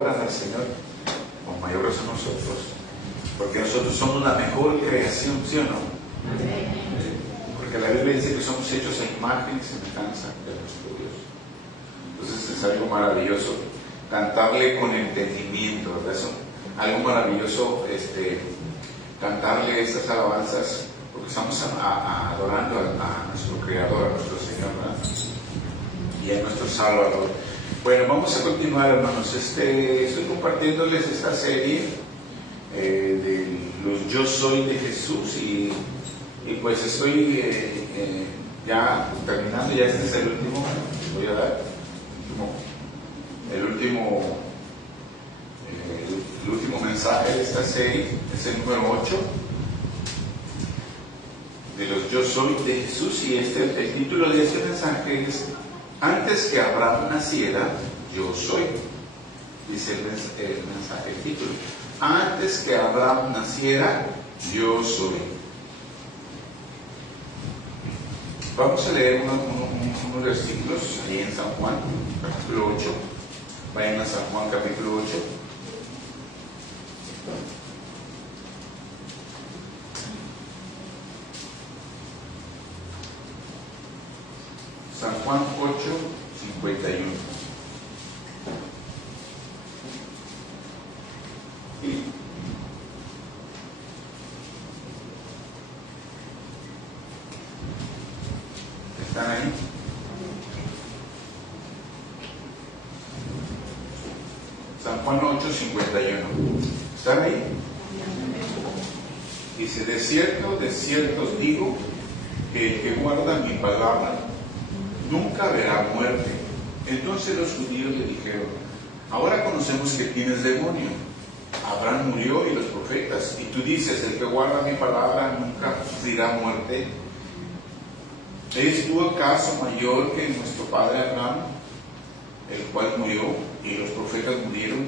al Señor, o mayores a nosotros, porque nosotros somos la mejor creación, ¿sí o no? Porque la Biblia dice que somos hechos a imagen y semejanza de nuestro Dios. Entonces es algo maravilloso cantarle con entendimiento, ¿verdad? Es algo maravilloso cantarle estas alabanzas, porque estamos adorando a nuestro Creador, a nuestro Señor, ¿verdad? Y a nuestro Salvador. Bueno, vamos a continuar, hermanos. Estoy compartiéndoles esta serie de los Yo Soy de Jesús y pues estoy ya terminando. Ya este es el último, voy a dar el último mensaje de esta serie, es el número 8 de los Yo Soy de Jesús, y el título de este mensaje es: antes que Abraham naciera, yo soy. Dice el mensaje, el título. Antes que Abraham naciera, yo soy. Vamos a leer unos versículos ahí en San Juan, capítulo 8. Vayan a San Juan, capítulo 8. San Juan 8, 51. ¿Están ahí? San Juan 8, 51. ¿Están ahí? Dice: de cierto os digo, que el que guarda mi palabra nunca verá muerte. Entonces los judíos le dijeron: ahora conocemos que tienes demonio. Abraham murió y los profetas, y tú dices: el que guarda mi palabra nunca verá muerte. ¿Eres tú acaso mayor que nuestro padre Abraham, el cual murió y los profetas murieron?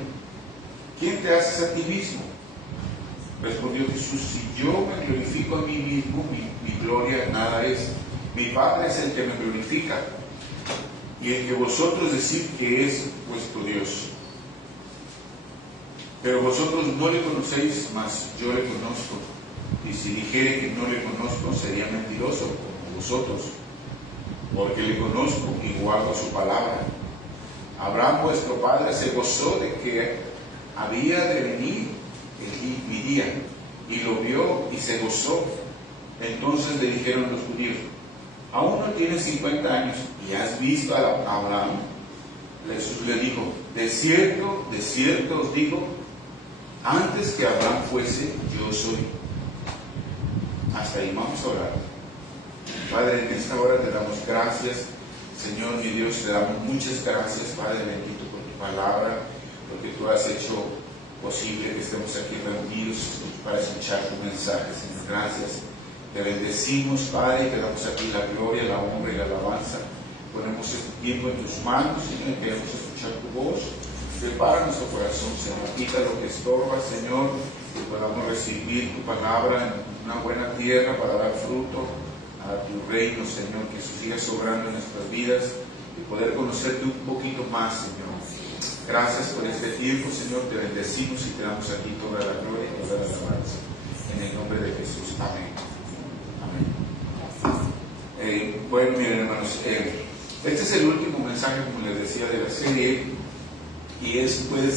¿Quién te haces a ti mismo? Respondió Jesús: si yo me glorifico a mí mismo, mi gloria nada es. Mi Padre es el que me glorifica, y el que vosotros decís que es vuestro Dios. Pero vosotros no le conocéis, mas yo le conozco. Y si dijere que no le conozco, sería mentiroso como vosotros, porque le conozco y guardo su palabra. Abraham vuestro padre se gozó de que había de venir mi día, y lo vio y se gozó. Entonces le dijeron los judíos: aún no tienes 50 años y has visto a Abraham. Jesús le dijo: de cierto os digo, antes que Abraham fuese, yo soy. Hasta ahí vamos a orar. Padre, en esta hora te damos gracias, Señor mi Dios, te damos muchas gracias, Padre bendito, por tu palabra, porque tú has hecho posible que estemos aquí reunidos para escuchar tu mensaje, Señor. Gracias. Te bendecimos, Padre, y te damos a ti la gloria, la honra y la alabanza. Ponemos este tiempo en tus manos, Señor, y queremos escuchar tu voz. Prepara nuestro corazón, Señor. Quita lo que estorba, Señor, que podamos recibir tu palabra en una buena tierra para dar fruto a tu reino, Señor, que eso siga sobrando en nuestras vidas y poder conocerte un poquito más, Señor. Gracias por este tiempo, Señor. Te bendecimos y te damos a ti toda la gloria y toda la alabanza. En el nombre de Jesús. Amén. Bueno, miren, hermanos, este es el último mensaje, como les decía, de la serie, y se puede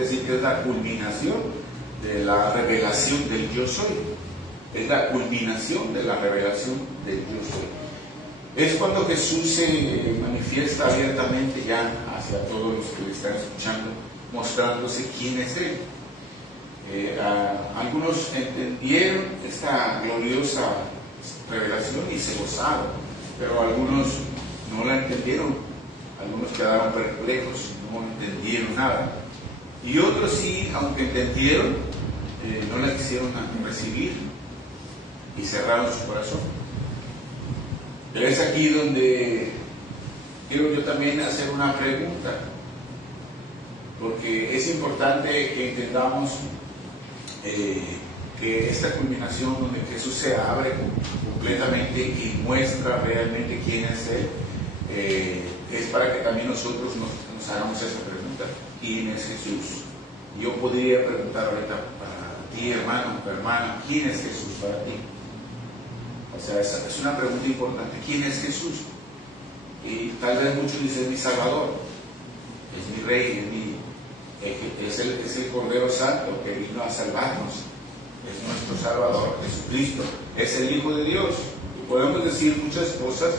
decir que es la culminación de la revelación del Yo Soy. Es la culminación de la revelación del Yo Soy. Es cuando Jesús se manifiesta abiertamente ya hacia todos los que le están escuchando, mostrándose quién es Él. Algunos entendieron esta gloriosa revelación y se gozaron, pero algunos no la entendieron, algunos quedaron perplejos, no entendieron nada, y otros sí, aunque entendieron, no la quisieron recibir y cerraron su corazón. Pero es aquí donde quiero yo también hacer una pregunta, porque es importante que entendamos que esta culminación donde Jesús se abre completamente y muestra realmente quién es Él, es para que también nosotros nos hagamos esa pregunta. ¿quién es Jesús? Yo podría preguntar ahorita para ti, hermano o hermana, ¿quién es Jesús para ti? O sea, es una pregunta importante. ¿Quién es Jesús? Y tal vez muchos dicen: mi Salvador, es mi Rey, es el Cordero Santo que vino a salvarnos, es nuestro Salvador, Jesucristo, es el Hijo de Dios. Y podemos decir muchas cosas,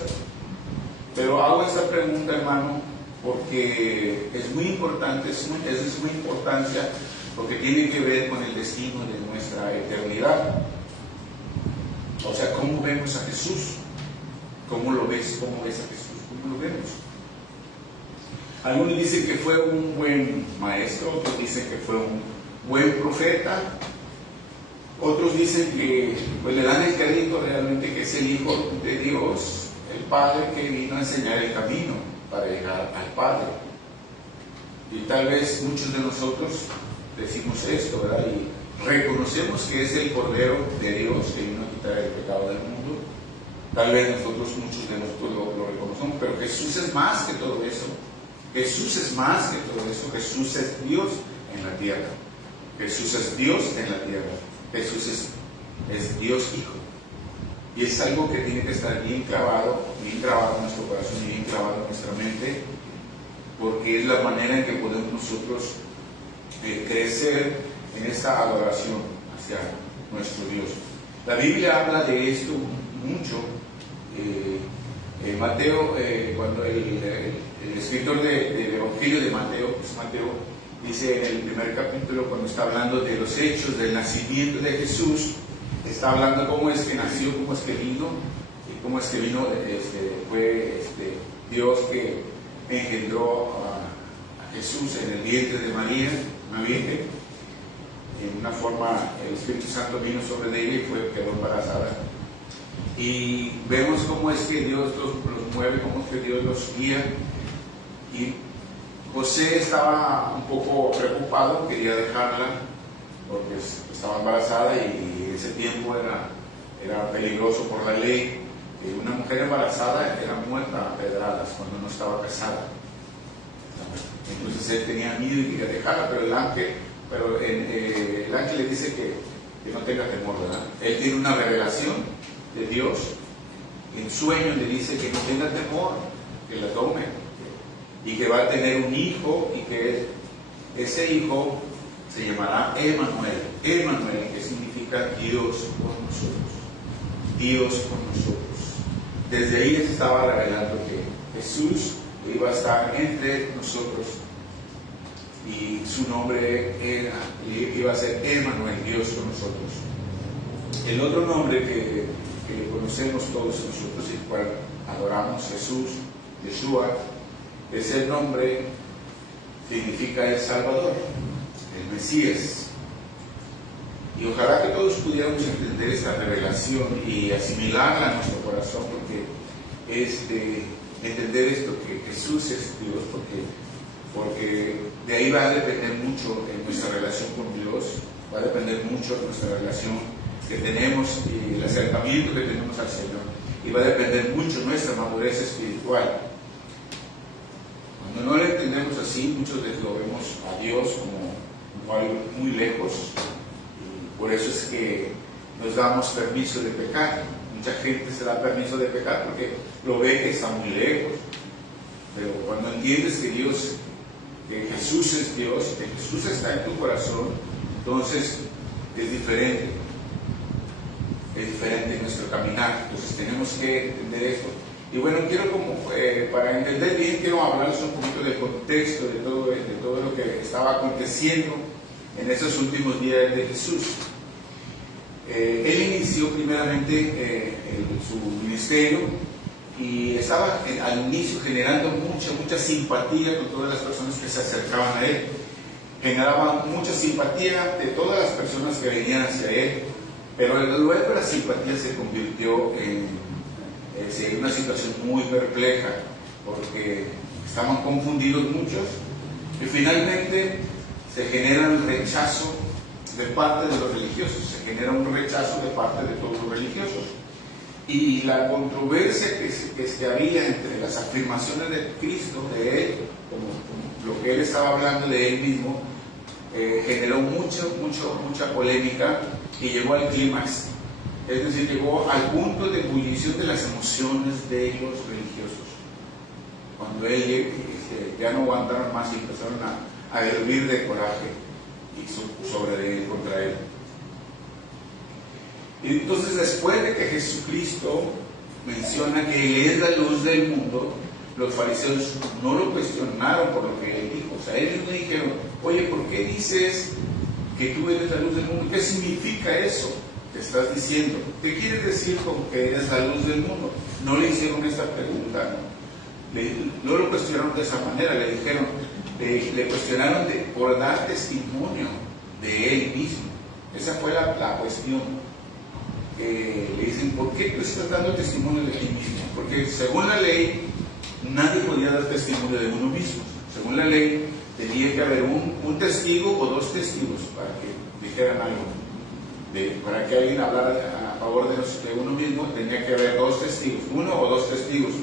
pero hago esta pregunta, hermano, porque es muy importante, es de suma importancia, porque tiene que ver con el destino de nuestra eternidad. O sea, ¿cómo vemos a Jesús? ¿Cómo lo ves? ¿Cómo ves a Jesús? ¿Cómo lo vemos? Algunos dicen que fue un buen maestro, otros dicen que fue un buen profeta, otros dicen que pues le dan el crédito realmente que es el Hijo de Dios, el Padre que vino a enseñar el camino para llegar al Padre. Y tal vez muchos de nosotros decimos esto, ¿verdad? Y reconocemos que es el Cordero de Dios que vino a quitar el pecado del mundo. Tal vez muchos de nosotros lo reconocemos, pero Jesús es más que todo eso. Jesús es más que todo eso. Jesús es Dios en la tierra. Jesús es Dios en la tierra. Jesús es Dios Hijo. Y es algo que tiene que estar bien clavado en nuestro corazón y bien clavado en nuestra mente, porque es la manera en que podemos nosotros crecer en esta adoración hacia nuestro Dios. La Biblia habla de esto mucho. Mateo, cuando el escritor del Evangelio de Mateo, pues Mateo, dice en el primer capítulo, cuando está hablando de los hechos del nacimiento de Jesús, está hablando cómo es que nació, cómo es que vino, y cómo es que vino, fue Dios que engendró a Jesús en el vientre de María, una virgen. En una forma, el Espíritu Santo vino sobre ella y quedó embarazada. Y vemos cómo es que Dios los mueve, cómo es que Dios los guía. Y José estaba un poco preocupado, quería dejarla porque estaba embarazada y en ese tiempo era peligroso por la ley. Una mujer embarazada era muerta a pedradas cuando no estaba casada. Entonces él tenía miedo y quería dejarla, pero el ángel le dice que no tenga temor, ¿verdad? Él tiene una revelación de Dios, en sueño le dice que no tenga temor, que la tome, y que va a tener un hijo, y que ese hijo se llamará Emmanuel, que significa Dios con nosotros, Dios con nosotros. Desde ahí les estaba revelando que Jesús iba a estar entre nosotros, y su nombre iba a ser Emmanuel, Dios con nosotros. El otro nombre que conocemos todos nosotros y el cual adoramos, Jesús, Yeshua, ese nombre significa el Salvador, el Mesías. Y ojalá que todos pudiéramos entender esta revelación y asimilarla a nuestro corazón, porque entender esto, que Jesús es Dios, porque de ahí va a depender mucho en nuestra relación con Dios, va a depender mucho de nuestra relación que tenemos y el acercamiento que tenemos al Señor, y va a depender mucho nuestra madurez espiritual. Cuando no lo entendemos así, muchas veces lo vemos a Dios como algo muy lejos, y por eso es que nos damos permiso de pecar. Mucha gente se da permiso de pecar porque lo ve que está muy lejos, pero cuando entiendes que Jesús es Dios, que Jesús está en tu corazón, entonces es diferente nuestro caminar. Entonces tenemos que entender esto. Y bueno, quiero para entender bien, quiero hablarles un poquito del contexto de todo lo que estaba aconteciendo en esos últimos días de Jesús. Él inició primeramente su ministerio y estaba al inicio generando mucha simpatía con todas las personas que se acercaban a él. Generaba mucha simpatía de todas las personas que venían hacia él, pero luego la simpatía se convirtió en una situación muy perpleja, porque estaban confundidos muchos y finalmente se genera un rechazo de parte de los religiosos, se genera un rechazo de parte de todos los religiosos. Y la controversia que había entre las afirmaciones de Cristo, de Él, lo que él estaba hablando de él mismo generó mucha polémica y llegó al clímax. Es decir, llegó al punto de ebullición de las emociones de los religiosos. Cuando él ya no aguantaron más y empezaron a hervir de coraje sobre él, contra él. Y entonces, después de que Jesucristo menciona que Él es la luz del mundo, los fariseos no lo cuestionaron por lo que Él dijo. O sea, ellos no dijeron, oye, ¿por qué dices que tú eres la luz del mundo? ¿Qué significa eso que estás diciendo? ¿Qué quieres decir con que eres la luz del mundo? No le hicieron esta pregunta, no lo cuestionaron de esa manera, le dijeron, le cuestionaron por dar testimonio de Él mismo. Esa fue la cuestión. Le dicen, ¿por qué tú estás dando testimonio de ti mismo? Porque según la ley, nadie podía dar testimonio de uno mismo. Según la ley, tenía que haber un testigo o dos testigos para que dijeran algo. Para que alguien hablara a favor de uno mismo, tenía que haber dos testigos, uno o dos testigos.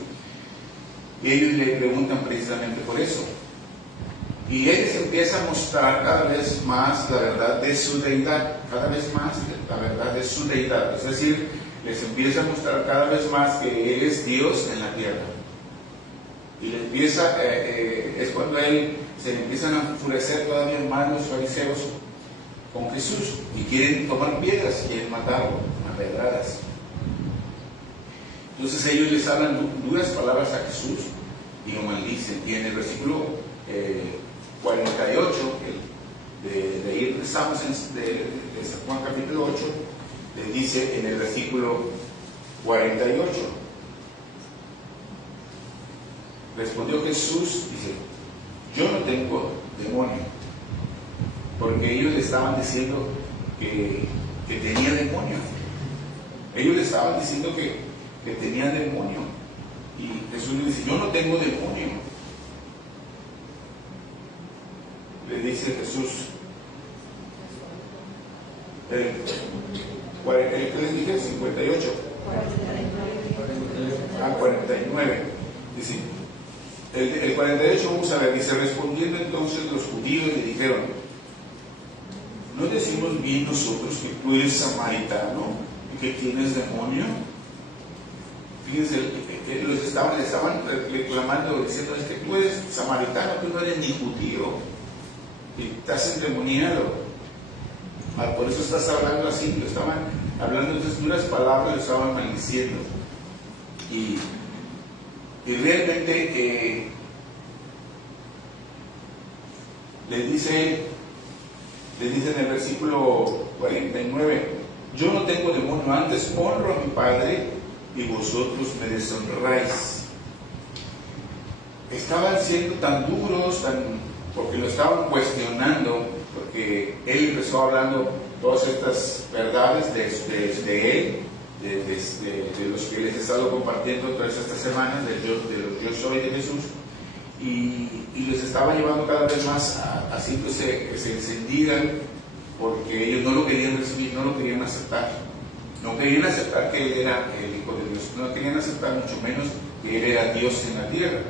Y ellos le preguntan precisamente por eso. Y él se empieza a mostrar cada vez más la verdad de su deidad, cada vez más la verdad de su deidad. Es decir, les empieza a mostrar cada vez más que Él es Dios en la tierra. Y le empieza, es cuando a él se le empiezan a enfurecer todavía más los fariseos con Jesús y quieren tomar piedras, quieren matarlo a pedradas. Entonces ellos les hablan duras palabras a Jesús y lo maldicen. Y en el versículo 48, de ahí estamos de Juan capítulo 8, le dice en el versículo 48, respondió Jesús, dice, yo no tengo demonio, porque ellos le estaban diciendo que tenía demonio. Ellos le estaban diciendo que tenía demonio. Y Jesús le dice, yo no tengo demonio. Le dice Jesús, ¿qué les dije? 58. 49. Dice, el 48 vamos a ver, dice, respondiendo entonces los judíos le dijeron, ¿no decimos bien nosotros que tú eres samaritano y que tienes demonio? Fíjense, le estaban reclamando, diciendo, es que tú eres samaritano, tú no eres ni judío y estás endemoniado. Por eso estás hablando así. Lo estaban hablando de esas duras palabras, lo estaban maldiciendo. Y realmente le dice en el versículo 49, yo no tengo demonio, antes honro a mi Padre y vosotros me deshonráis. Estaban siendo tan duros, porque lo estaban cuestionando, porque él empezó hablando todas estas verdades de él, de los que les he estado compartiendo todas estas semanas, de los yo soy de Jesús, y les estaba llevando cada vez más a que se encendieran, porque ellos no lo querían recibir, no lo querían aceptar. No querían aceptar que Él era el Hijo de Dios, no querían aceptar mucho menos que Él era Dios en la tierra.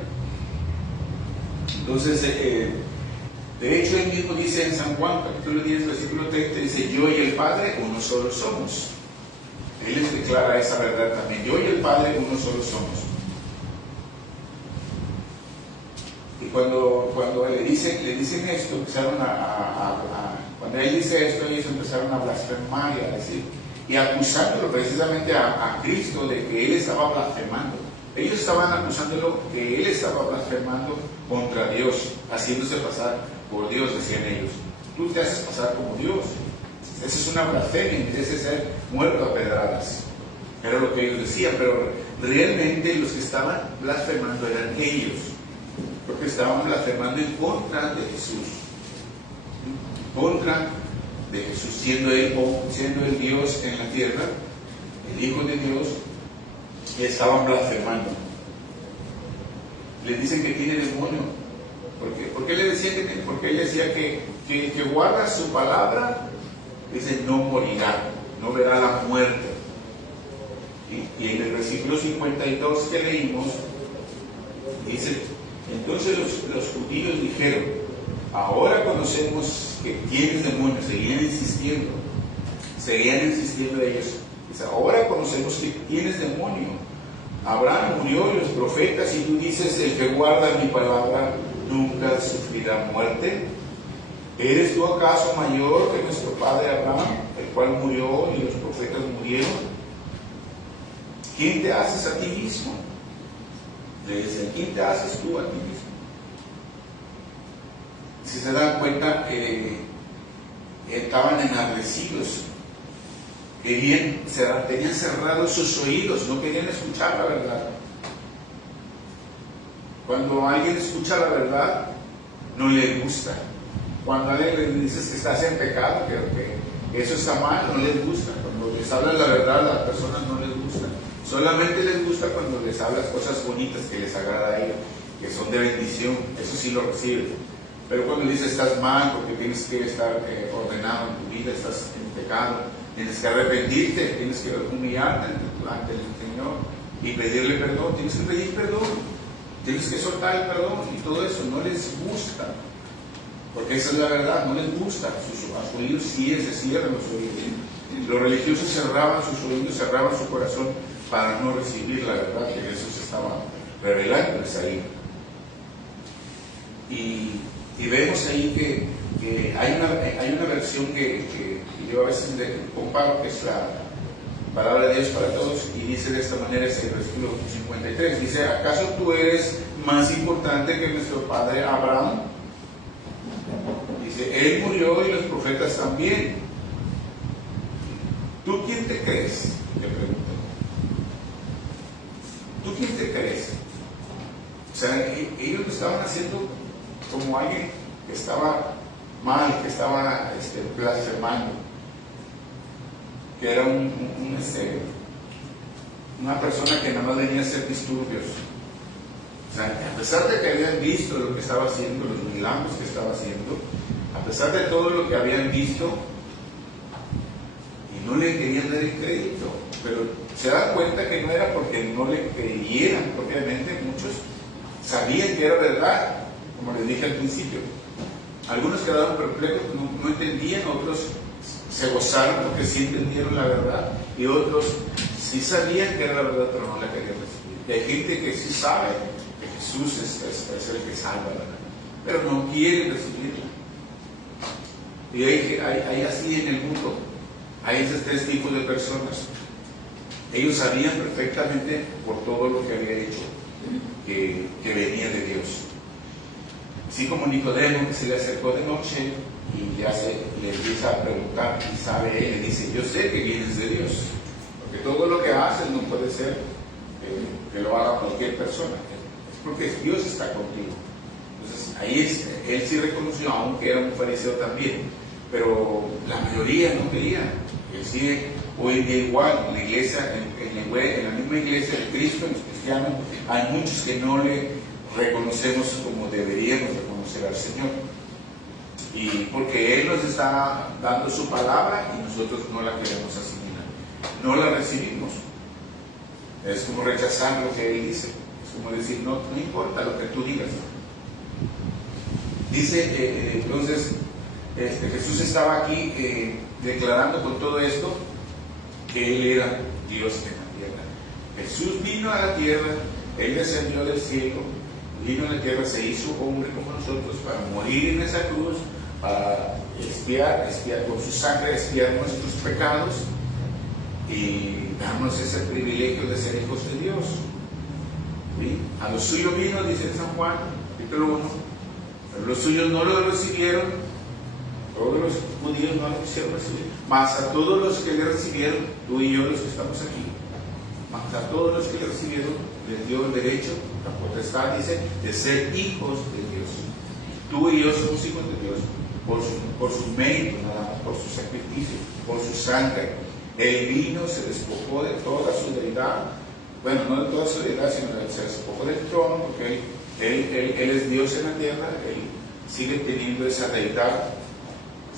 Entonces, de hecho, Él mismo dice en San Juan, capítulo 10, versículo 30, dice, yo y el Padre uno solo somos. Él les declara esa verdad también, yo y el Padre uno solo somos. Y cuando le dicen esto, empezaron cuando Él dice esto, ellos empezaron a blasfemar y a decir, y acusándolo precisamente a Cristo de que Él estaba blasfemando. Ellos estaban acusándolo que Él estaba blasfemando contra Dios, haciéndose pasar por Dios, decían ellos. Tú te haces pasar como Dios. Esa es una blasfemia, ese es ser muerto a pedradas. Era lo que ellos decían, pero realmente los que estaban blasfemando eran ellos, porque estaban blasfemando en contra de Jesús. En contra de Jesús, siendo él Dios en la tierra, el Hijo de Dios, estaban blasfemando. Le dicen que tiene demonio. ¿Por qué le decía porque él decía que guarda su palabra, dice, no morirá, no verá la muerte. Y en el versículo 52 que leímos, dice Entonces los judíos dijeron, ahora conocemos que tienes demonios. Seguían insistiendo ellos. Dice, ahora conocemos que tienes demonio. Abraham murió y los profetas, y tú dices, el que guarda mi palabra nunca sufrirá muerte. ¿Eres tú acaso mayor que nuestro padre Abraham, el cual murió y los profetas murieron? ¿Quién te haces a ti mismo? Le dice, ¿quién te haces tú a ti mismo? Si se dan cuenta, estaban enardecidos, tenían cerrados sus oídos, no querían escuchar la verdad. Cuando alguien escucha la verdad, no le gusta. Cuando a alguien le dices que estás en pecado, que eso está mal, no les gusta. Cuando les hablas la verdad, a las personas no les gusta. Solamente les gusta cuando les hablas cosas bonitas que les agrada a ellos, que son de bendición, eso sí lo reciben. Pero cuando dices estás mal porque tienes que estar ordenado en tu vida, estás en pecado, tienes que arrepentirte, tienes que humillarte ante el Señor y pedirle perdón, tienes que pedir perdón, tienes que soltar el perdón y todo eso, no les gusta. Porque esa es la verdad, no les gusta. A sus oídos sí se cierran los oídos. Los religiosos cerraban sus oídos, cerraban su corazón para no recibir la verdad que Jesús estaba revelándoles ahí. Y vemos ahí que hay una versión que yo a veces comparo, que es la palabra de Dios para todos, y dice de esta manera, es el versículo 53, dice, ¿acaso tú eres más importante que nuestro padre Abraham? Dice, él murió y los profetas también. ¿Tú quién te crees? Le pregunto. ¿Tú quién te crees? O sea, ellos lo estaban haciendo como alguien que estaba mal, que estaba blasfemando, que era una persona que nada más venía a hacer disturbios. O sea, a pesar de que habían visto lo que estaba haciendo, los milagros que estaba haciendo, a pesar de todo lo que habían visto, y no le querían dar el crédito, pero se dan cuenta que no era porque no le creyeran propiamente. Muchos sabían que era verdad, como les dije al principio. Algunos quedaron perplejos, no entendían, otros se gozaron porque sí entendieron la verdad, y otros sí sabían que era la verdad, pero no la querían recibir. Y hay gente que sí sabe que Jesús es el que salva, ¿verdad?, pero no quiere recibirla. Y hay así en el mundo, hay esos tres tipos de personas. Ellos sabían perfectamente por todo lo que había hecho que venía de Dios. Así como Nicodemo, que se le acercó de noche y le empieza a preguntar, y sabe él, le dice, yo sé que vienes de Dios, porque todo lo que haces no puede ser que lo haga cualquier persona, es porque Dios está contigo. Entonces ahí él sí reconoció, aunque era un fariseo también, pero la mayoría no quería. Él sigue hoy en día igual, en la iglesia, en la misma iglesia de Cristo, en los cristianos, hay muchos que no le reconocemos como deberíamos reconocer al Señor, y porque Él nos está dando su palabra y nosotros no la queremos asimilar, no la recibimos. Es como rechazar lo que Él dice, es como decir, no importa lo que tú digas. Dice entonces, Jesús estaba aquí declarando con todo esto que Él era Dios en la tierra. Jesús vino a la tierra, Él descendió del cielo, vino a la tierra, se hizo hombre como nosotros para morir en esa cruz, para expiar con su sangre, expiar nuestros pecados y darnos ese privilegio de ser hijos de Dios. ¿Sí? A los suyos vino, dice San Juan, capítulo 1, pero los suyos no lo recibieron, todos los judíos no lo quisieron recibir, mas a todos los que le recibieron, tú y yo los que estamos aquí, mas a todos los que le recibieron, les dio el derecho, la potestad, dice, de ser hijos de Dios. Tú y yo somos hijos de Dios por su mérito, nada más, por su sacrificio, por su sangre. Él vino, se despojó de toda su deidad, bueno, no de toda su deidad, sino que se despojó del trono, porque él es Dios en la tierra, Él sigue teniendo esa deidad,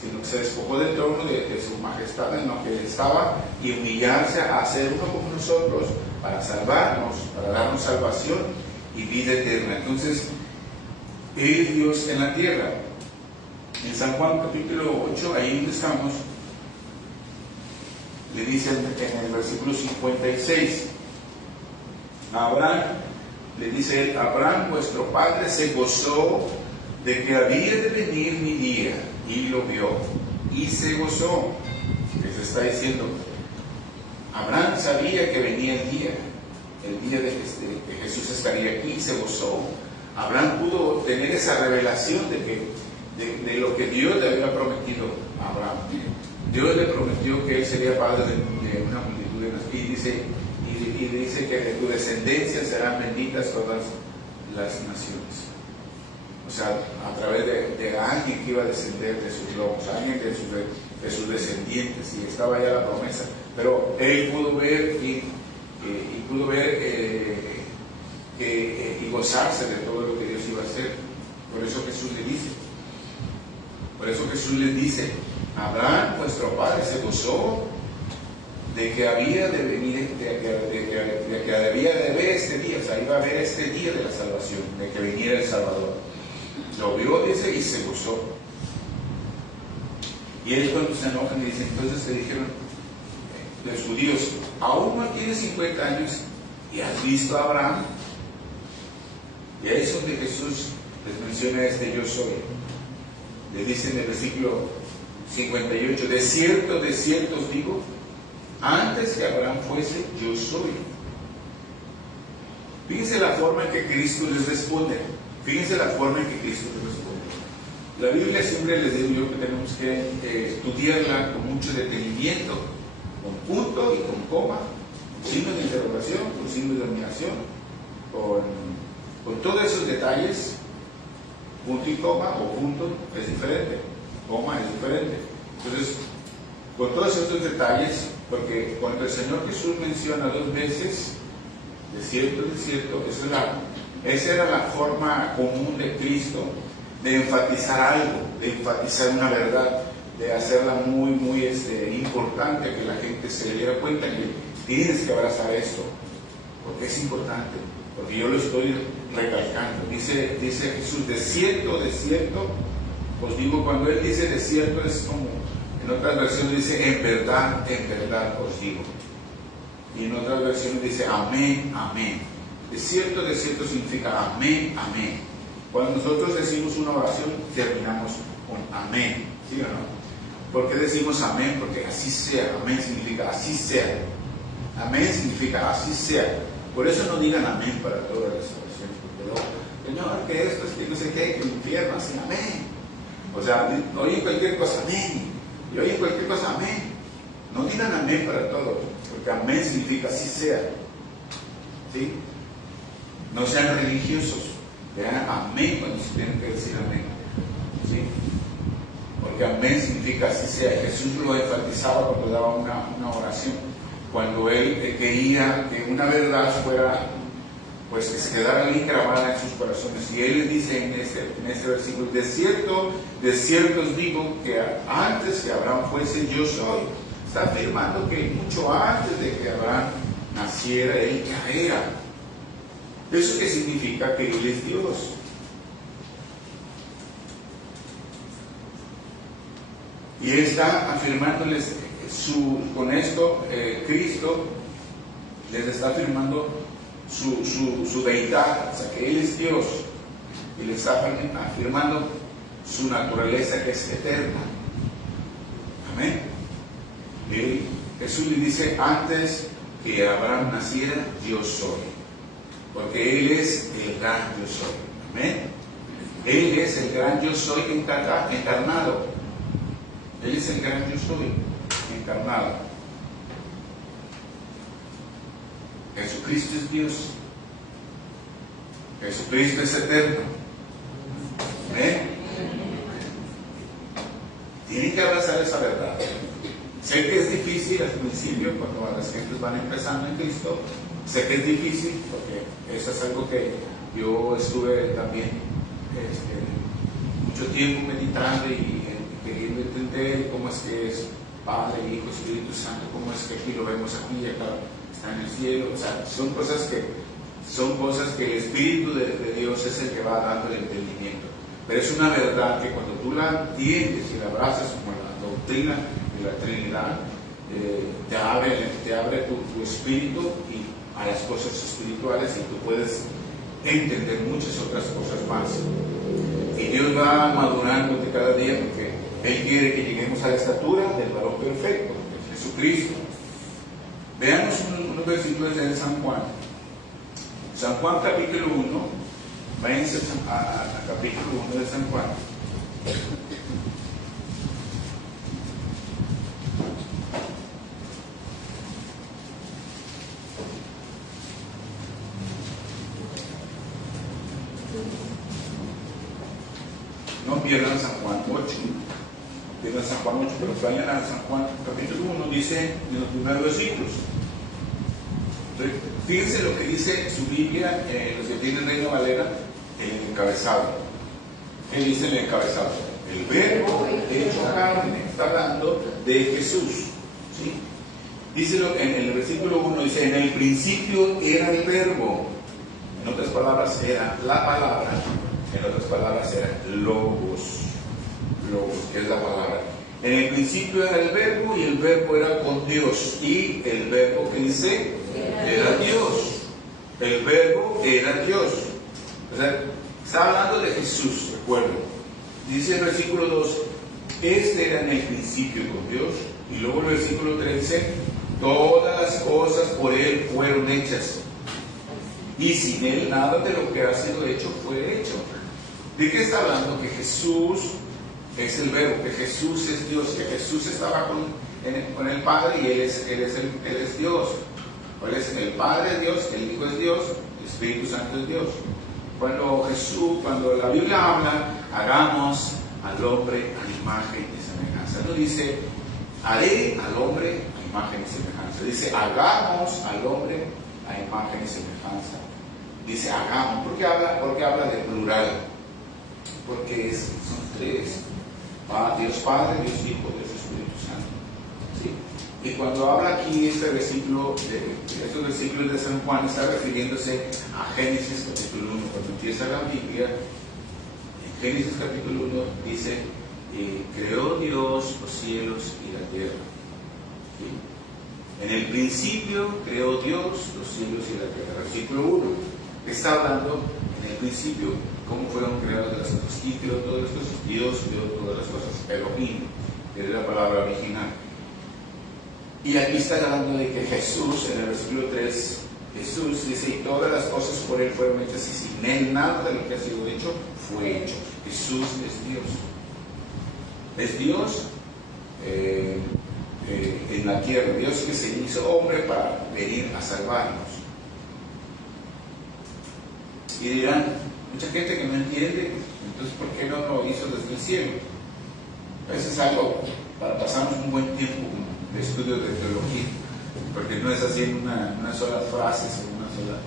sino que se despojó del trono de su majestad en lo que Él estaba, y humillarse a ser uno como nosotros, para salvarnos, para darnos salvación y vida eterna. Entonces, Él es Dios en la tierra. En San Juan capítulo 8, ahí donde estamos, le dice en el versículo 56, a Abraham, le dice: Abraham vuestro padre se gozó de que había de venir mi día, y lo vio, y se gozó. Les está diciendo, Abraham sabía que venía el día de que Jesús estaría aquí, y se gozó. Abraham pudo tener esa revelación de lo que Dios le había prometido a Abraham. Dios le prometió que él sería padre de una multitud de naciones, y dice que de tu descendencia serán benditas todas las naciones. O sea, a través de alguien que iba a descender de sus lomos, alguien de sus descendientes, y estaba ya la promesa. Pero él pudo ver y gozarse de todo lo que Dios iba a hacer. Por eso Jesús le dice, Abraham, vuestro padre, se gozó de que había de venir, de que había de ver este día, o sea, iba a haber este día de la salvación, de que viniera el Salvador. Lo vio, dice, y se gozó. Y es cuando se enojan y dicen, entonces le dijeron los judíos, aún no tienes 50 años y has visto a Abraham. Y ahí es donde Jesús les menciona yo soy. Le dice en el versículo 58, de cierto os digo, antes que Abraham fuese, yo soy. Fíjense la forma en que Cristo les responde. La Biblia siempre les digo yo que tenemos que estudiarla con mucho detenimiento, con punto y con coma, con signos de interrogación, con signos de admiración, con todos esos detalles. Punto y coma, o punto es diferente, coma es diferente. Entonces, con todos estos detalles, porque cuando el Señor Jesús menciona 2 veces, de cierto, esa era la forma común de Cristo de enfatizar algo, de enfatizar una verdad, de hacerla muy, muy importante, que la gente se diera cuenta que tienes que abrazar esto, porque es importante, porque yo lo estoy recalcando. Dice Jesús, de cierto os digo. Cuando Él dice de cierto, es como, en otras versiones dice, en verdad os digo. Y en otras versiones dice, amén, amén. De cierto significa amén, amén. Cuando nosotros decimos una oración, terminamos con amén, ¿sí o no? ¿Por qué decimos amén? Porque así sea. Amén significa así sea. Amén significa así sea. Por eso no digan amén para todas las oraciones, porque luego, Señor, que esto es que no sé qué, que el infierno, así, amén. O sea, oyen cualquier cosa, amén. Y oyen cualquier cosa, amén. No digan amén para todo, porque amén significa así sea. ¿Sí? No sean religiosos, digan amén cuando se tienen que decir amén. ¿Sí? Porque amén significa así sea. Jesús lo enfatizaba cuando daba una oración. Cuando él quería que una verdad fuera, pues que se quedara bien grabada en sus corazones. Y él les dice en este versículo, de cierto os digo que antes que Abraham fuese, yo soy. Está afirmando que mucho antes de que Abraham naciera, él ya era. ¿Eso qué significa? Que él es Dios. Y él está afirmándoles con esto, Cristo les está afirmando su deidad, o sea, que Él es Dios, y les está afirmando su naturaleza, que es eterna. Amén. Jesús le dice, antes que Abraham naciera, yo soy, porque Él es el gran yo soy. Amén. Él es el gran yo soy encarnado. Él es el gran yo soy encarnado. Jesucristo es Dios. Jesucristo es eterno. ¿Amén? Tienen que abrazar esa verdad. Sé que es difícil al principio, cuando las gentes van empezando en Cristo. Sé que es difícil, porque eso es algo que yo estuve también mucho tiempo meditando y queriendo entender cómo es que es Padre, Hijo, Espíritu Santo, cómo es que aquí lo vemos aquí y acá está en el cielo. O sea, son cosas que son cosas que el Espíritu de Dios es el que va dando el entendimiento. Pero es una verdad que cuando tú la entiendes y la abrazas como la doctrina de la Trinidad, te abre tu espíritu y a las cosas espirituales, y tú puedes entender muchas otras cosas más. Y Dios va madurándote cada día, porque Él quiere que lleguemos a la estatura del varón perfecto, de Jesucristo. Veamos unos versículos de San Juan. San Juan capítulo 1, váyanse a capítulo 1 de San Juan. No pierdan San Juan 8, pierdan San Juan 8, pero vayan a San Juan capítulo 1, dice en los primeros versículos. Fíjense lo que dice su Biblia, los que tienen Reina Valera, el encabezado. ¿Qué dice el encabezado? El verbo hecho carne. Está hablando de Jesús, ¿sí? Dice en el versículo 1, dice, en el principio era el verbo. En otras palabras, era la palabra. En otras palabras, era logos, que es la palabra. En el principio era el verbo, y el verbo era con Dios. Y el verbo, que dice, era Dios. El verbo era Dios. O sea, está hablando de Jesús, recuerden. Dice el versículo 2, este era en el principio con Dios. Y luego el versículo 3 dice, todas las cosas por Él fueron hechas, y sin Él nada de lo que ha sido hecho fue hecho. ¿De qué está hablando? Que Jesús es el verbo, que Jesús es Dios, que Jesús estaba con el Padre, y Él es Dios. Él es el Padre es Dios, el Hijo es Dios, el Espíritu Santo es Dios. Cuando la Biblia habla, hagamos al hombre a imagen y semejanza. No dice, haré al hombre a imagen y semejanza. Dice, hagamos al hombre a imagen y semejanza. Dice, hagamos. ¿Por qué habla de plural? Porque son tres. Dios Padre, Dios Hijo, Dios Espíritu Santo. ¿Sí? Y cuando habla aquí estos versículos de San Juan, está refiriéndose a Génesis capítulo 1. Cuando empieza la Biblia, en Génesis capítulo 1 dice, creó Dios los cielos y la tierra. ¿Sí? En el principio creó Dios los cielos y la tierra. Versículo 1. Está hablando en el principio cómo fueron creadas las cosas. ¿Quién creó todas las cosas? Dios creó todas las cosas. Elohim, que es la palabra original. Y aquí está hablando de que Jesús, en el versículo 3, Jesús dice, y todas las cosas por Él fueron hechas, y sin Él nada de lo que ha sido hecho fue hecho. Jesús es Dios. Es Dios en la tierra. Dios que se hizo hombre para venir a salvarnos. Y dirán, mucha gente que no entiende, entonces ¿por qué no lo hizo desde el cielo? Eso es algo para pasarnos un buen tiempo de estudio de teología, porque no es así en una sola frase, en una sola.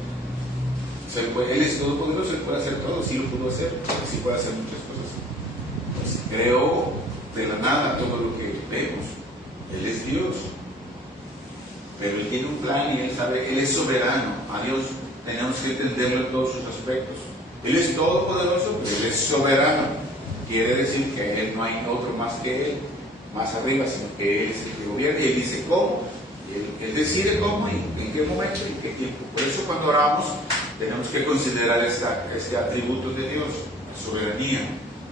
Él es todopoderoso, Él puede hacer todo, sí lo pudo hacer, sí puede hacer muchas cosas. Pues creó de la nada todo lo que vemos. Él es Dios, pero Él tiene un plan y Él sabe, Él es soberano. A Dios tenemos que entenderlo en todos sus aspectos. Él es todopoderoso, pero Él es soberano. Quiere decir que Él no hay otro más que Él, más arriba, sino que Él es el que gobierna, y Él dice cómo. Él decide cómo y en qué momento y en qué tiempo. Por eso cuando oramos tenemos que considerar este atributo de Dios, la soberanía.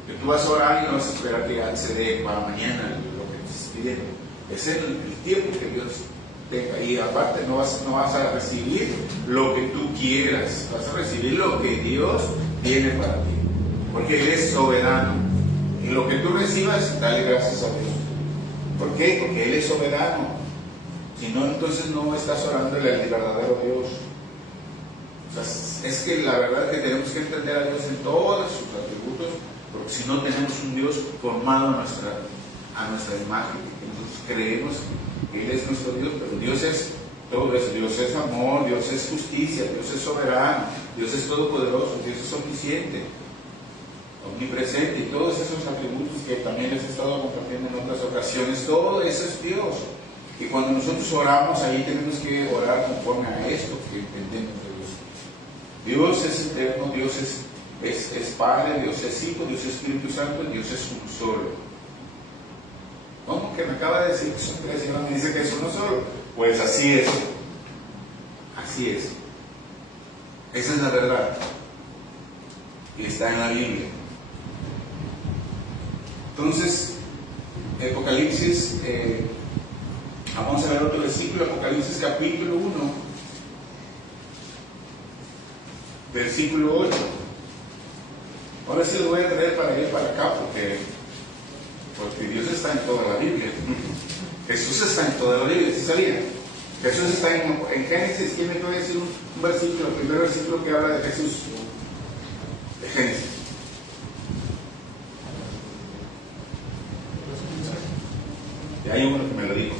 Que tú vas a orar y no vas a esperar que se dé para mañana lo que te estás pidiendo. Es el tiempo que Dios tenga. Y aparte no vas a recibir lo que tú quieras, vas a recibir lo que Dios tiene para ti. Porque Él es soberano. Y lo que tú recibas, dale gracias a Dios. ¿Por qué? Porque Él es soberano. Si no, entonces no estás orándole al verdadero Dios. O sea, es que la verdad es que tenemos que entender a Dios en todos sus atributos, porque si no tenemos un Dios formado a nuestra imagen, que nosotros creemos que Él es nuestro Dios, pero Dios es todo eso. Dios es amor, Dios es justicia, Dios es soberano, Dios es todopoderoso, Dios es omnisciente, omnipresente, y todos esos atributos que también les he estado compartiendo en otras ocasiones, todo eso es Dios. Y cuando nosotros oramos, ahí tenemos que orar conforme a esto que entendemos de Dios. Dios es eterno, Dios es Padre, Dios es Hijo, Dios es Espíritu Santo, Dios es uno solo. ¿Cómo que me acaba de decir que son tres y ahora me dice que es uno solo? Pues así es. Así es. Esa es la verdad. Y está en la Biblia. Entonces, Apocalipsis, vamos a ver otro versículo, Apocalipsis capítulo 1, versículo 8. Ahora sí lo voy a traer para ir para acá, porque Dios está en toda la Biblia. Jesús está en toda la Biblia, ¿sí sabía? Jesús está en Génesis. ¿Quién me puede decir un versículo, el primer versículo que habla de Jesús? De Génesis. Y hay uno que me lo dijo.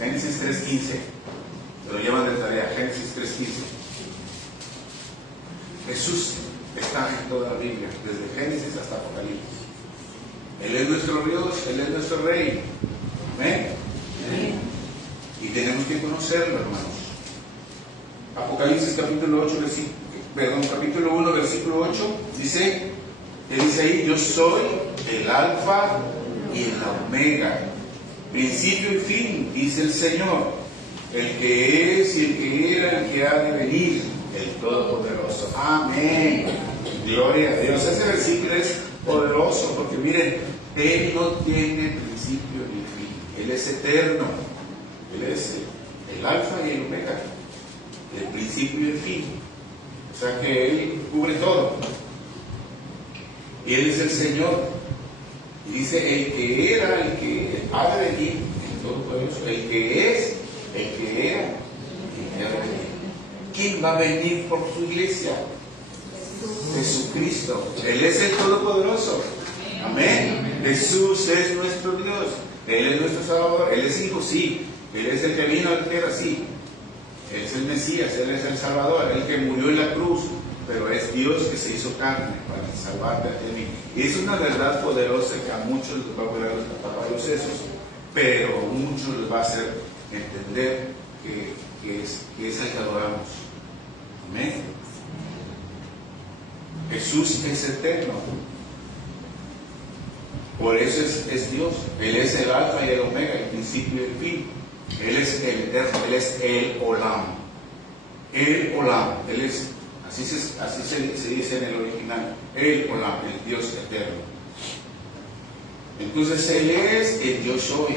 Génesis 3:15. Se lo llevan de tarea, Génesis 3:15. Jesús está en toda la Biblia, desde Génesis hasta Apocalipsis. Él es nuestro Dios, Él es nuestro Rey. Amén. Amén. Y tenemos que conocerlo, hermanos. Apocalipsis capítulo 8, capítulo 1, versículo 8, dice ahí, yo soy el Alfa y el Omega, principio y fin, dice el Señor, el que es y el que era, el que ha de venir, el Todopoderoso. Amén. Gloria a Dios. Ese versículo es poderoso porque miren, Él no tiene principio ni fin. Él es eterno. Él es el Alfa y el Omega, el principio y el fin. O sea que Él cubre todo. Y Él es el Señor. Y dice, el que era, el que ha de venir, el Todopoderoso, el que es, el que era, el que ha de venir. ¿Quién va a venir por su iglesia? Jesucristo. Él es el Todopoderoso. Amén. Jesús es nuestro Dios. Él es nuestro Salvador. Él es Hijo, sí. Él es el que vino a la tierra, sí. Él es el Mesías, Él es el Salvador, el que murió en la cruz, pero es Dios que se hizo carne para salvarte a ti y a mí. Y es una verdad poderosa que a muchos les va a volar los papagayos sesos, pero a muchos les va a hacer entender que es el que adoramos. Amén. Jesús es eterno. Por eso es Dios. Él es el Alfa y el Omega, el principio y el fin. Él es el eterno, Él es el Olam. El Olam, Él es, así se dice en el original, el Olam, el Dios eterno. Entonces Él es el yo soy.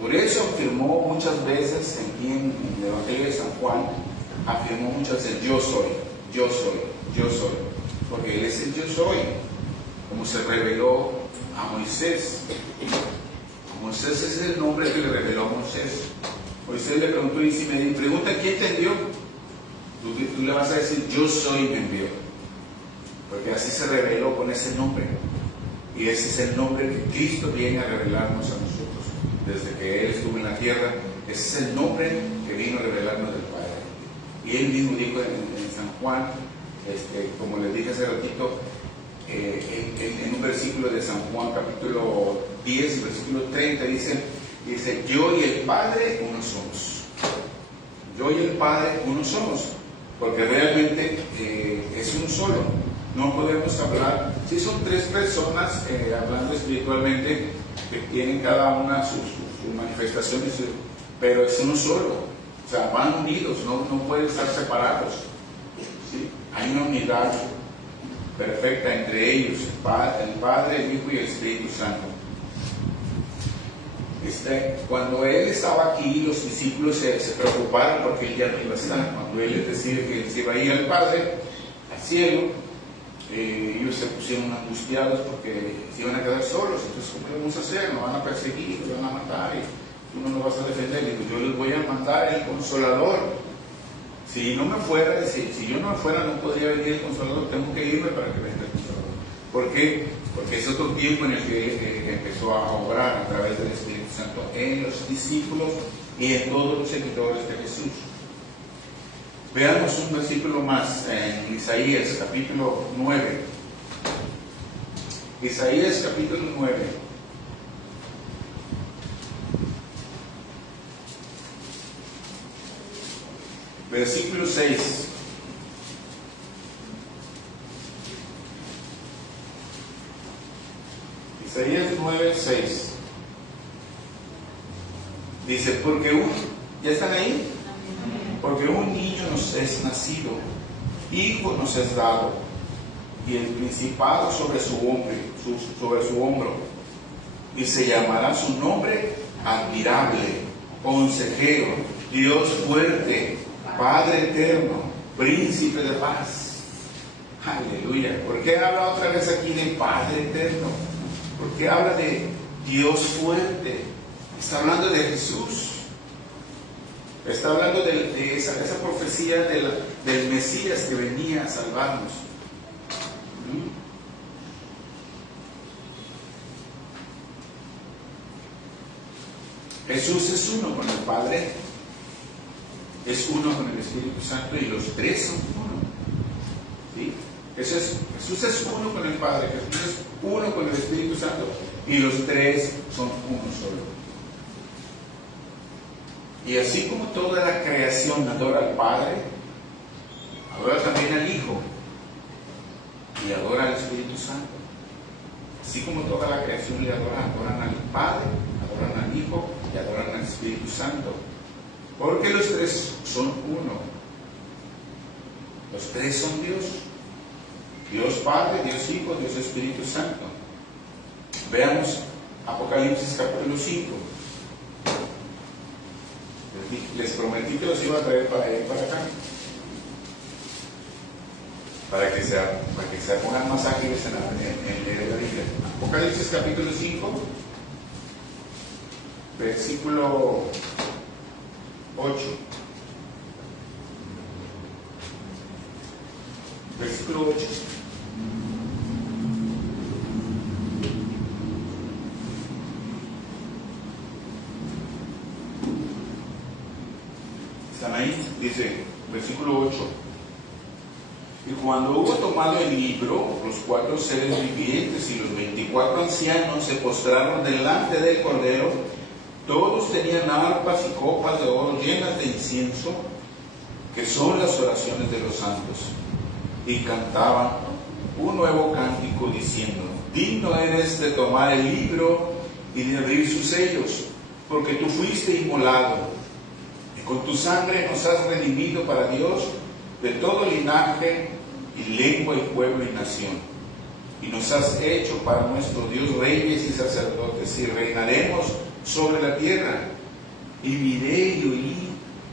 Por eso afirmó muchas veces aquí en el Evangelio de San Juan, afirmó muchas veces yo soy, yo soy, yo soy. Porque Él es el yo soy, como se reveló a Moisés. Moisés es el nombre que le reveló a Moisés. Moisés le preguntó, y si me pregunta quién te envió, tú le vas a decir, yo soy me envió. Porque así se reveló con ese nombre. Y ese es el nombre que Cristo viene a revelarnos a nosotros. Desde que Él estuvo en la tierra, ese es el nombre que vino a revelarnos del Padre. Y Él mismo dijo en San Juan, como les dije hace ratito, en un versículo de San Juan capítulo 10, versículo 30, dice, yo y el Padre uno somos. Yo y el Padre uno somos, porque realmente es uno solo. No podemos hablar, si son tres personas hablando espiritualmente, que tienen cada una sus manifestaciones, pero es uno solo. O sea, van unidos, no pueden estar separados. ¿Sí? Hay una unidad perfecta entre ellos, el Padre, el Hijo y el Espíritu Santo. Cuando Él estaba aquí, los discípulos se preocuparon porque Él ya no iba a estar. Cuando Él les decía que se iba a ir al Padre, al cielo, ellos se pusieron angustiados porque se iban a quedar solos. Entonces, ¿cómo vamos a hacer? Nos van a perseguir, nos van a matar, y tú no nos vas a defender. Y yo les voy a mandar el Consolador. Si no me fuera, si yo no me fuera, no podría venir el Consolador. Tengo que irme para que venga el Consolador. ¿Por qué? Porque es otro tiempo en el que empezó a obrar a través del Espíritu Santo en los discípulos y en todos los seguidores de Jesús. Veamos un versículo más en Isaías capítulo 9. Isaías capítulo 9. Versículo 6. 9:6. Dice, ¿ya están ahí? Porque un niño nos es nacido, hijo nos es dado, y el principado sobre su hombro, y se llamará su nombre admirable, consejero, Dios fuerte, Padre eterno, príncipe de paz. Aleluya. ¿Por qué habla otra vez aquí de Padre eterno? ¿Por qué habla de Dios fuerte? Está hablando de Jesús. Está hablando de esa profecía del Mesías que venía a salvarnos. Jesús es uno con el Padre, es uno con el Espíritu Santo, y los tres son uno. ¿Sí? Jesús es uno con el Padre, Jesús es uno con el Espíritu Santo, y los tres son uno solo. Y así como toda la creación adora al Padre, adora también al Hijo y adora al Espíritu Santo. Así como toda la creación le adoran al Padre, adoran al Hijo y adoran al Espíritu Santo. Porque los tres son uno. Los tres son Dios. Dios Padre, Dios Hijo, Dios Espíritu Santo. Veamos Apocalipsis capítulo 5. Les prometí que los iba a traer para allá y para acá, para que se pongan más ágiles en leer la Biblia. Apocalipsis capítulo 5, versículo 8. Versículo 8. ¿Están ahí? Dice, versículo 8. Y cuando hubo tomado el libro, los 4 seres vivientes y los 24 ancianos se postraron delante del Cordero. Todos tenían arpas y copas de oro llenas de incienso, que son las oraciones de los santos, y cantaban un nuevo cántico diciendo: digno eres de tomar el libro y de abrir sus sellos, porque tú fuiste inmolado, y con tu sangre nos has redimido para Dios de todo linaje y lengua y pueblo y nación, y nos has hecho para nuestro Dios reyes y sacerdotes, y reinaremos sobre la tierra. Y miré y oí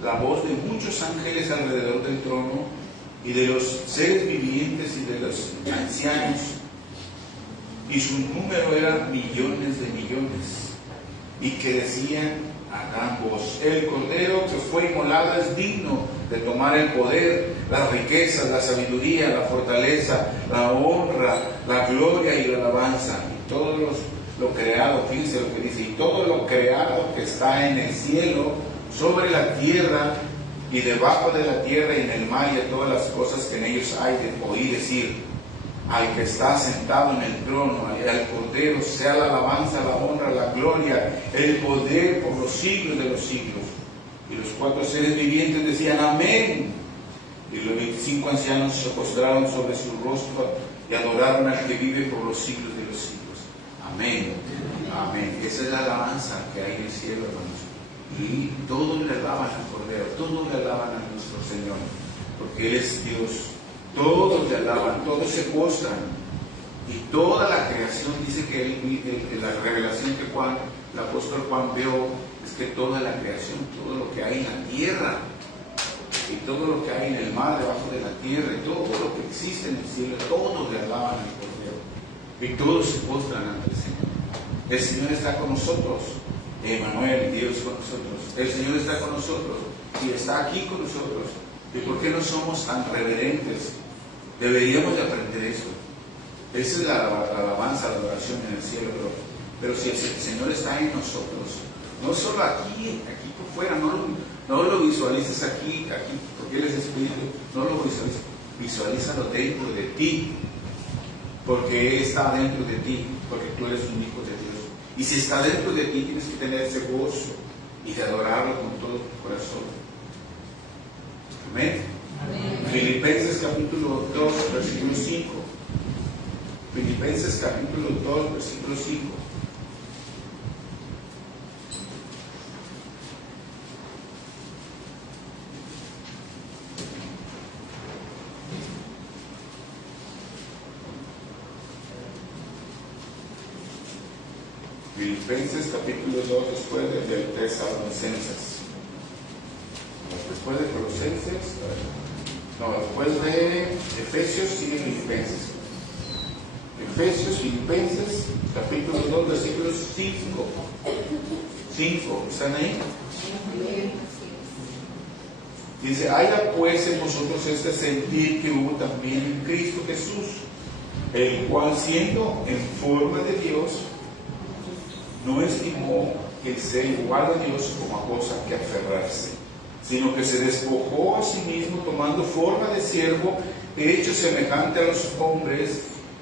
la voz de muchos ángeles alrededor del trono, y de los seres vivientes y de los ancianos, y su número era millones de millones, y que decían a gran voz: el Cordero que fue inmolado es digno de tomar el poder, las riquezas, la sabiduría, la fortaleza, la honra, la gloria y la alabanza. Y todo lo creado, fíjense lo que dice, y todo lo creado que está en el cielo, sobre la tierra y debajo de la tierra y en el mar, y a todas las cosas que en ellos hay, oí decir: al que está sentado en el trono, al Cordero, sea la alabanza, la honra, la gloria, el poder por los siglos de los siglos. Y los 4 seres vivientes decían: amén. Y los 25 ancianos se postraron sobre su rostro y adoraron al que vive por los siglos de los siglos. Amén. Amén. Esa es la alabanza que hay en el cielo, hermanos. Y todos le alaban al Cordero, todos le alaban a nuestro Señor, porque Él es Dios. Todos le alaban, todos se postran, y toda la creación dice que la revelación que el apóstol Juan vio, es que toda la creación, todo lo que hay en la tierra y todo lo que hay en el mar debajo de la tierra y todo lo que existe en el cielo, todos le alaban al Cordero y todos se postran ante el Señor. El Señor está con nosotros. Emmanuel, Dios con nosotros. El Señor está con nosotros y está aquí con nosotros. ¿Y por qué no somos tan reverentes? Deberíamos de aprender eso. Esa es la alabanza, la adoración en el cielo. Pero si el Señor está en nosotros, no solo aquí por fuera, no lo visualices aquí, porque Él es Espíritu, no lo visualices, visualízalo dentro de ti, porque Él está dentro de ti, porque tú eres un hijo de Dios. Y si está dentro de ti, tienes que tener ese gozo y de adorarlo con todo tu corazón. Amén. Amén. Filipenses capítulo 2, versículo 5. Filipenses capítulo 2, versículo 5. Filipenses capítulo 2, después de Tesalonicenses. Después de Colosenses, no, después de Efesios sigue Filipenses. Efesios, Filipenses, capítulo 2, versículos 5. 5, ¿están ahí? Dice, haya pues en vosotros este sentir que hubo también en Cristo Jesús, el cual siendo en forma de Dios, no estimó el ser igual a Dios como a cosa que aferrarse, sino que se despojó a sí mismo, tomando forma de siervo, hecho semejante a los hombres,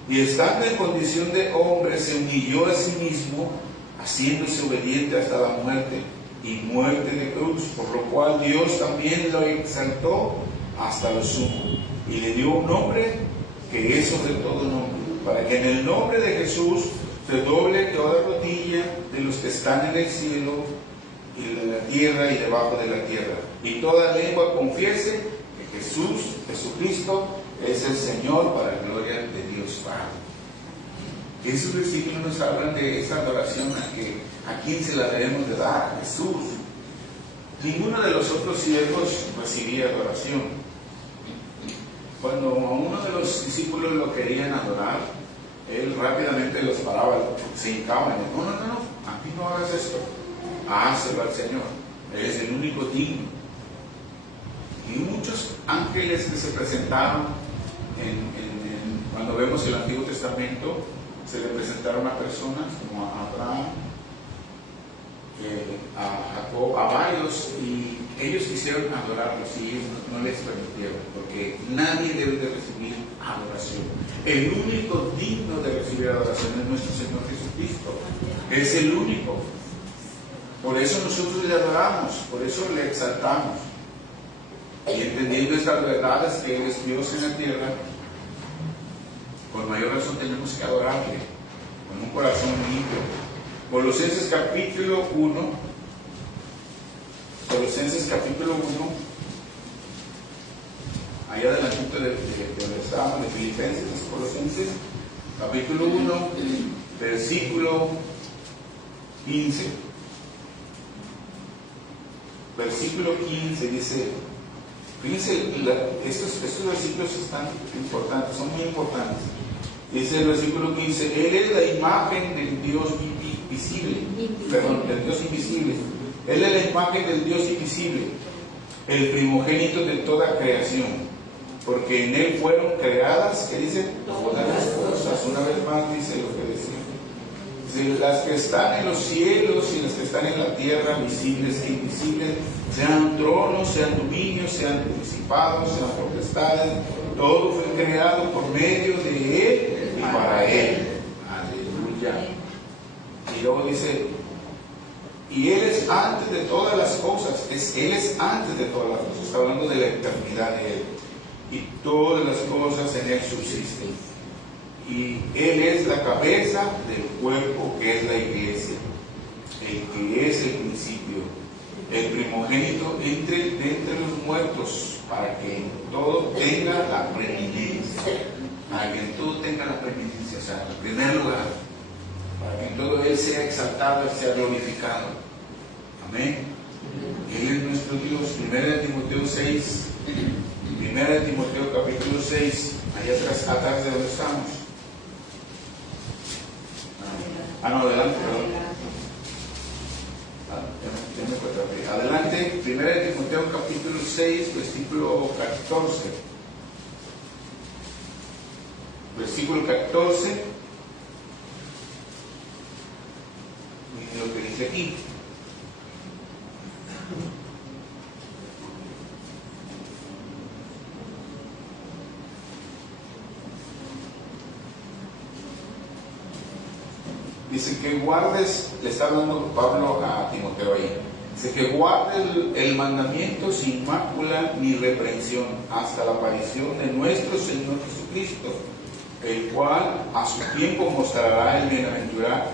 y estando en condición de hombre, se humilló a sí mismo, haciéndose obediente hasta la muerte, y muerte de cruz, por lo cual Dios también lo exaltó hasta lo sumo, y le dio un nombre que es sobre todo nombre, para que en el nombre de Jesús se doble toda rodilla de los que están en el cielo y de la tierra y debajo de la tierra, y toda lengua confiese que Jesucristo es el Señor, para la gloria de Dios Padre. Esos versículos nos hablan de esa adoración a quién se la debemos de dar, a Jesús. Ninguno de los otros siervos recibía adoración. Cuando a uno de los discípulos lo querían adorar, él rápidamente los paraba, se hincaban y dijo, no, aquí no hagas esto, hácelo al Señor, Él es el único digno. Y muchos ángeles que se presentaron cuando vemos el Antiguo Testamento, se le presentaron a personas como a Abraham, a Jacob, a varios, y ellos quisieron adorarlos y ellos no les permitieron, porque nadie debe de recibir adoración. El único digno de recibir adoración es nuestro Señor Jesucristo. Es el único. Por eso nosotros le adoramos, por eso le exaltamos. Y entendiendo estas verdades que Él es Dios en la tierra, con mayor razón tenemos que adorarle con un corazón limpio. Colosenses capítulo 1, allá adelantito de donde estábamos, de Filipenses, Colosenses capítulo 1, versículo 15. Versículo 15 dice, fíjense, estos versículos están importantes, son muy importantes. Dice el versículo 15, Él es la imagen del Dios invisible. Del Dios invisible. Él es la imagen del Dios invisible, el primogénito de toda creación, porque en Él fueron creadas, ¿qué dice? Todas las cosas. Una vez más dice lo que decía. Dice, las que están en los cielos y las que están en la tierra, visibles e invisibles, sean tronos, sean dominios, sean principados, sean potestades, todo fue creado por medio de Él y para Él. Aleluya. Y luego dice, y Él es antes de todas las cosas, Él es antes de todas las cosas, está hablando de la eternidad de Él, y todas las cosas en Él subsisten. Y Él es la cabeza del cuerpo que es la iglesia, el que es el principio, el primogénito entre los muertos, para que en todo tenga la preeminencia, para que en todo tenga la preeminencia, o sea, el primer lugar, para que en todo Él sea exaltado, sea glorificado. Amén. Él es nuestro Dios. 1 Timoteo 6, 1 Timoteo capítulo 6, allá atrás de donde estamos. Adelante, perdón. Adelante, 1 Timoteo capítulo 6, versículo 14. Versículo 14. Miren lo que dice aquí. Dice que guardes, le está hablando Pablo a Timoteo ahí, dice que guarde el mandamiento sin mácula ni reprensión hasta la aparición de nuestro Señor Jesucristo, el cual a su tiempo mostrará el bienaventurado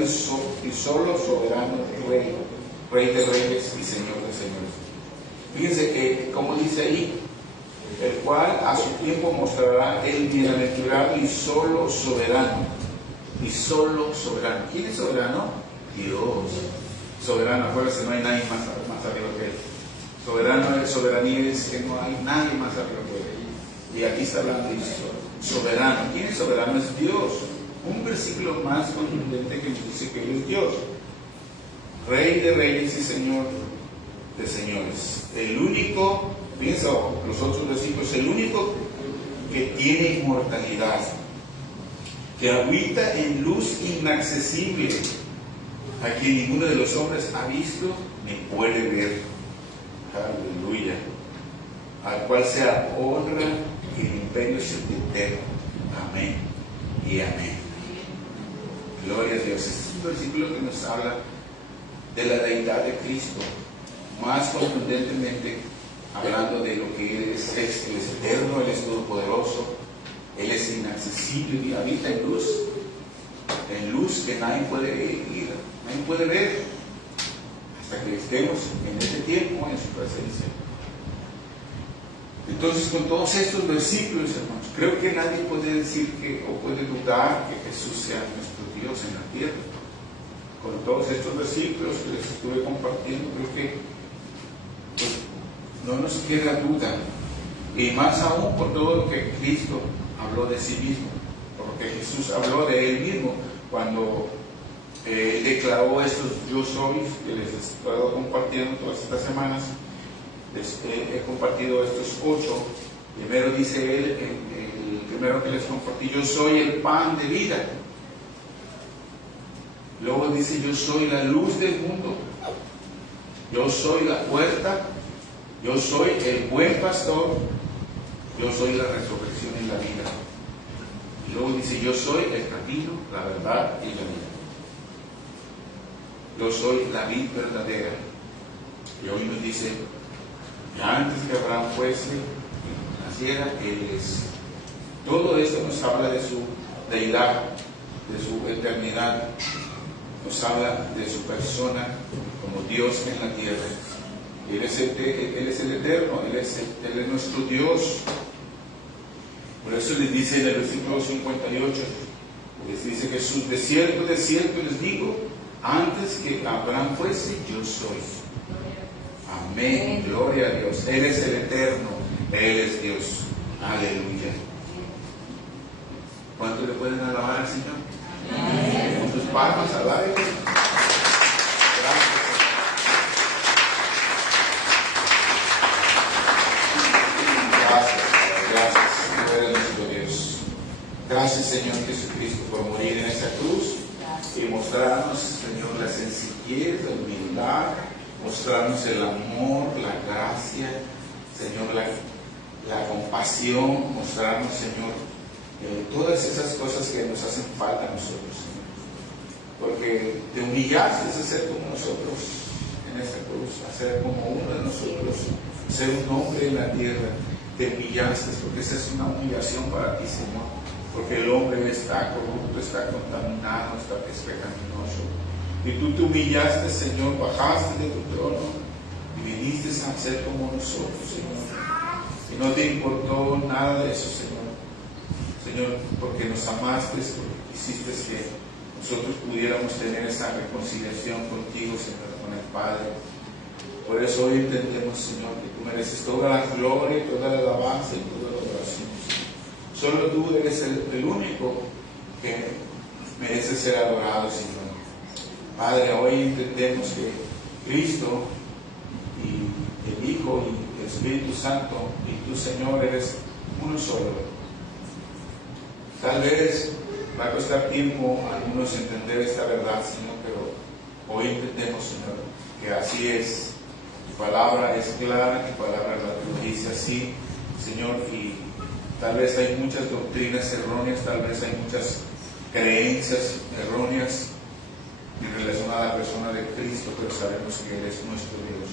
y solo soberano Rey de reyes y Señor de señores. Fíjense que, como dice ahí, el cual a su tiempo mostrará el bienaventurado y solo soberano. y solo soberano. ¿Quién es soberano? Dios. Soberano, acuérdense, no hay nadie más arriba que Él. Soberano, soberanía es que no hay nadie más arriba que Él. Y aquí está hablando de soberano. ¿Quién es soberano? Es Dios. Un versículo más contundente que nos dice que Él es Dios. Rey de reyes y Señor de señores. El único, fíjense los otros versículos, el único que tiene inmortalidad, que habita en luz inaccesible, a quien ninguno de los hombres ha visto ni puede ver. Aleluya. Al cual sea honra y el imperio eterno. Amén y amén. Gloria a Dios. Este es un versículo que nos habla de la deidad de Cristo, más contundentemente hablando de lo que Él es. Él es eterno, Él es todopoderoso, Él es inaccesible y habita en luz que nadie puede ir, nadie puede ver, hasta que estemos en este tiempo en su presencia. Entonces, con todos estos versículos, hermanos, creo que nadie puede decir o puede dudar que Jesús sea nuestro Dios en la tierra. Con todos estos versículos que les estuve compartiendo, creo que pues, no nos queda duda, y más aún por todo lo que Cristo habló de sí mismo, porque Jesús habló de Él mismo cuando Él declaró estos yo soy, que les he estado compartiendo todas estas semanas. He compartido estos 8. Primero dice Él, el primero que les compartí, yo soy el pan de vida. Luego dice, yo soy la luz del mundo, yo soy la puerta, yo soy el buen pastor, yo soy la resurrección y la vida. Y luego dice, yo soy el camino, la verdad y la vida. Yo soy la vid verdadera. Y hoy nos dice, que antes que Abraham fuese y naciera, Él es. Todo esto nos habla de su deidad, de su eternidad. Nos habla de su persona como Dios en la tierra. Él es el eterno, Él es nuestro Dios. Por eso les dice en el versículo 58, les dice Jesús, de cierto les digo, antes que Abraham fuese, yo soy. Amén, gloria a Dios. Él es el eterno, Él es Dios. Aleluya. ¿Cuánto le pueden alabar al Señor? Con sus palmas al aire. Gracias. Gracias. Tú eres nuestro Dios. Gracias, Señor Jesucristo, por morir en esa cruz y mostrarnos, Señor, la sencillez, la humildad, mostrarnos el amor, la gracia, Señor, la compasión, mostrarnos, Señor, todas esas cosas que nos hacen falta a nosotros, Señor. Porque te humillaste a ser como nosotros en esta cruz, a ser como uno de nosotros, ser un hombre en la tierra. Te humillaste, porque esa es una humillación para ti, Señor. Porque el hombre está corrupto, está contaminado, es pecaminoso. Y tú te humillaste, Señor, bajaste de tu trono y viniste a ser como nosotros, Señor. Y no te importó nada de eso, Señor. Señor, porque nos amaste, porque quisiste que nosotros pudiéramos tener esa reconciliación contigo, Señor, con el Padre. Por eso hoy entendemos, Señor, que tú mereces toda la gloria, toda la alabanza y toda la adoración. Solo tú eres el único que merece ser adorado, Señor. Padre, hoy entendemos que Cristo y el Hijo y el Espíritu Santo y tú, Señor, eres uno solo. Tal vez va a costar tiempo a algunos entender esta verdad, Señor, pero hoy entendemos, Señor, que así es. Tu palabra es clara, tu palabra la dice así, Señor, y tal vez hay muchas doctrinas erróneas, tal vez hay muchas creencias erróneas en relación a la persona de Cristo, pero sabemos que Él es nuestro Dios,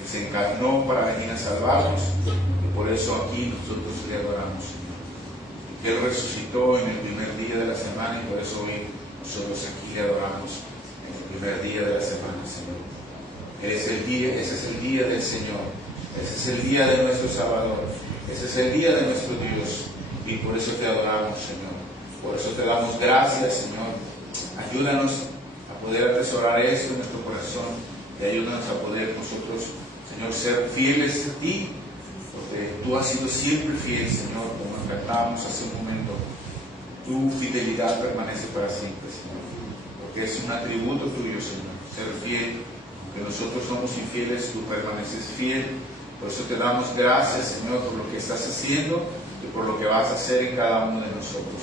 que se encarnó para venir a salvarnos, y por eso aquí nosotros le adoramos, Señor. Y que Él resucitó en el primer día de la semana, y por eso hoy nosotros aquí le adoramos en el primer día de la semana, Señor. Ese es el día del Señor, ese es el día de nuestro Salvador, ese es el día de nuestro Dios, y por eso te adoramos, Señor. Por eso te damos gracias, Señor. Ayúdanos a poder atesorar esto en nuestro corazón y ayúdanos a poder nosotros, Señor, ser fieles a ti, porque tú has sido siempre fiel, Señor, como cantábamos hace un momento. Tu fidelidad permanece para siempre, Señor, porque es un atributo tuyo, Señor, ser fiel. Que nosotros somos infieles, tú permaneces fiel. Por eso te damos gracias, Señor, por lo que estás haciendo y por lo que vas a hacer en cada uno de nosotros.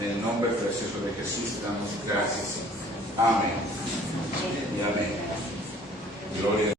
En el nombre precioso de Jesús te damos gracias. Amén. Y amén. Gloria a Dios.